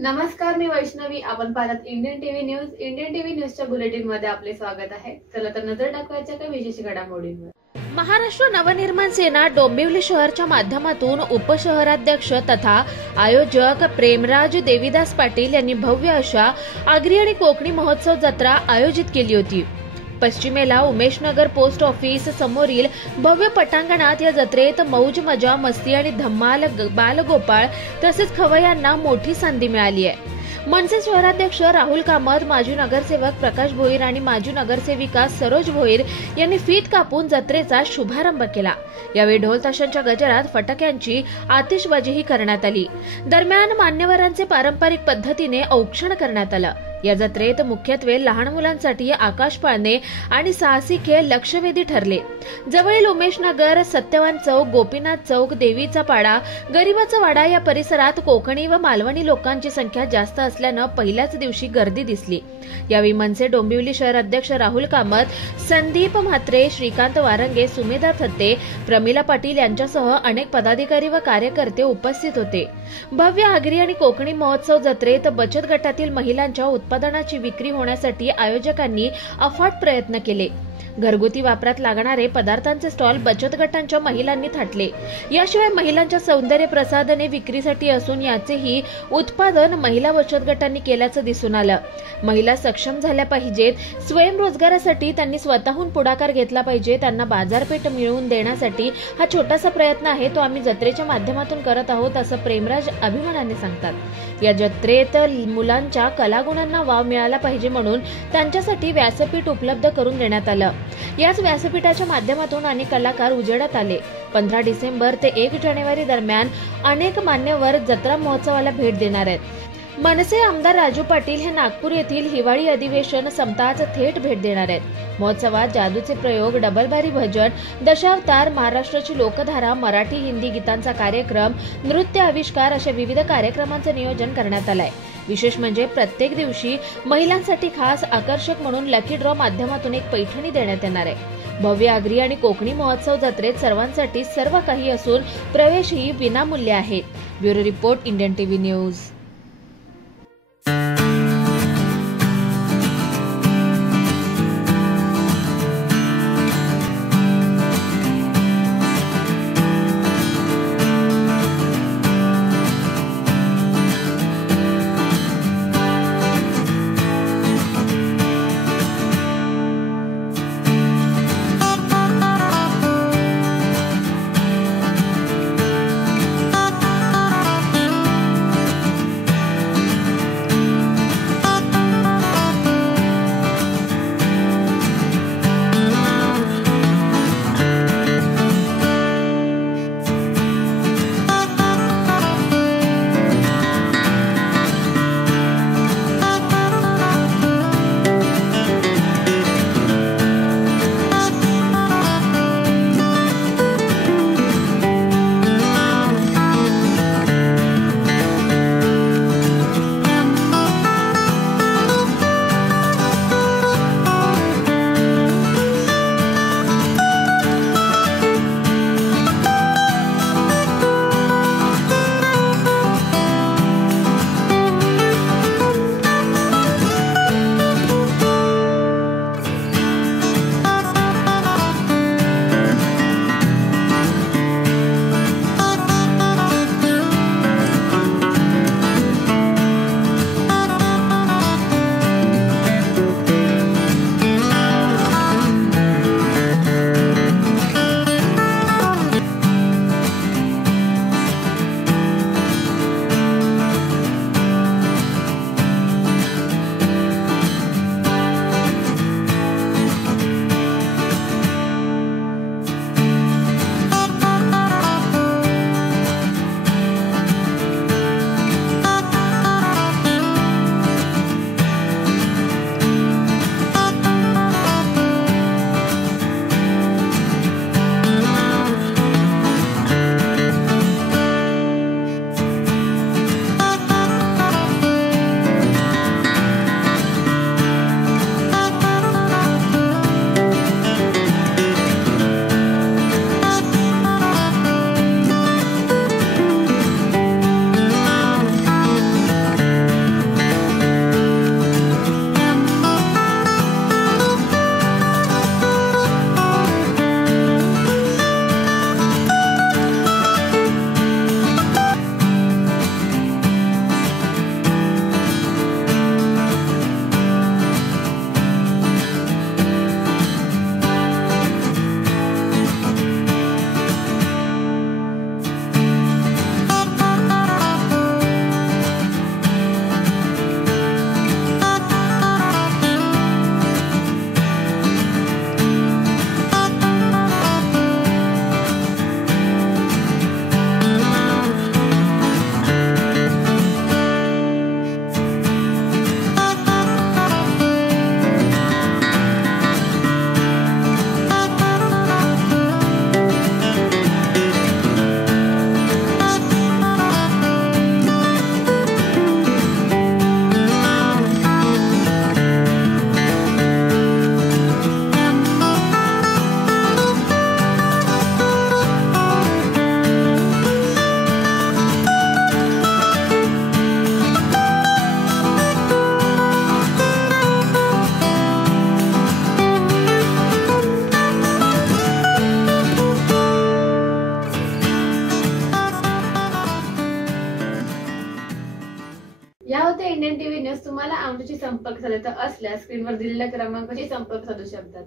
नमस्कार, मी वैष्णवी. आपण पाहत Indian TV news. Indian TV न्यूजच्या बुलेटिन मध्ये आपले स्वागत आहे. चला तर नजर टाकवायच्या काही विशेष घडामोडींवर. महाराष्ट्र नवनिर्माण सेना डोंबिवली शहरच्या माध्यमातून उपशहराध्यक्ष तथा आयोजक प्रेमराज देवीदास पाटील यांनी भव्य अशा आगरी आणि कोकणी महोत्सव जत्रा आयोजित केली होती. पश्चिमेला उमेशनगर पोस्ट ऑफिस समोरील भव्य पटांगणात या जत्रेत मौज मजा मस्ती आणि धम्माल बालगोपाळ तसेच खवय्यांना मोठी संधी मिळाली आहे. मनसे शहराध्यक्ष राहुल कामत, माजी नगरसेवक प्रकाश भोईर आणि माजी नगरसेविका सरोज भोईर यांनी फीत कापून जत्रेचा शुभारंभ केला. यावेळी ढोल ताशांच्या गजरात फटाक्यांची आतिषबाजीही करण्यात आली. दरम्यान मान्यवरांचे पारंपरिक पद्धतीने औक्षण करण्यात आलं. या जत्रेत मुख्यत्वे लहान मुलांसाठी आकाश पाळणे आणि साहसी खेळ लक्षवेधी ठरले. जवळील उमेशनगर, सत्यवान चौक, गोपीनाथ चौक, देवीचा पाडा, गरीबाचा वाडा या परिसरात कोकणी व मालवणी लोकांची संख्या जास्त असल्यानं पहिल्याच दिवशी गर्दी दिसली. यावेळी मनसे डोंबिवली शहर अध्यक्ष राहुल कामत, संदीप म्हात्रे, श्रीकांत वारंगे, सुमेधा थत्ते, प्रमिला पाटील यांच्यासह अनेक पदाधिकारी व कार्यकर्ते उपस्थित होते. भव्य आगरी आणि कोकणी महोत्सव जत्रेत बचत गटातील महिलांच्या उत्पादनाची विक्री होण्यासाठी आयोजकांनी अफाट प्रयत्न केले. घरगुती वापरात लागणारे पदार्थांचे स्टॉल बचत गटांच्या महिलांनी थाटले. याशिवाय महिलांच्या सौंदर्य प्रसाधने विक्रीसाठी असून याचेही उत्पादन महिला बचत गटांनी केल्याचं दिसून आलं. महिला सक्षम झाल्या पाहिजेत. स्वयंरोजगारासाठी त्यांनी स्वतःहून पुढाकार घेतला पाहिजे. त्यांना बाजारपेठ मिळवून देण्यासाठी हा छोटासा प्रयत्न आहे, तो आम्ही जत्रेच्या माध्यमातून करत आहोत, असं प्रेमराज अभिमानाने सांगतात. या जत्रेत मुलांच्या कलागुणांना वाव मिळाला पाहिजे म्हणून त्यांच्यासाठी व्यासपीठ उपलब्ध करून देण्यात आलं. याच व्यासपीठाच्या माध्यमातून अनेक कलाकार उजेडात आले. 15 डिसेंबर ते 1 जानेवारी दरम्यान अनेक मान्यवर जत्रा महोत्सवाला भेट देणार आहेत. मनसे आमदार राजू पाटील हे नागपूर येथील हिवाळी अधिवेशन संपताच थेट भेट देणार आहेत. महोत्सवात जादूचे प्रयोग, डबलबारी भजन, दशावतार, महाराष्ट्राची लोकधारा, मराठी हिंदी गीतांचा कार्यक्रम, नृत्य आविष्कार अशा विविध कार्यक्रमांचं नियोजन करण्यात आलंय. विशेष म्हणजे प्रत्येक दिवशी महिलांसाठी खास आकर्षक म्हणून लकी ड्रॉ माध्यमातून एक पैठणी देण्यात येणार आहे. भव्य आगरी आणि कोकणी महोत्सव जत्रेत सर्वांसाठी सर्व काही असून प्रवेशही विनामूल्य आहे. Bureau report, Indian TV news. या होत्या इंडियन टीव्ही न्यूज. तुम्हाला आमच्याशी संपर्क साधायचा असल्यास स्क्रीनवर दिलेल्या क्रमांकाशी संपर्क साधू शकतात.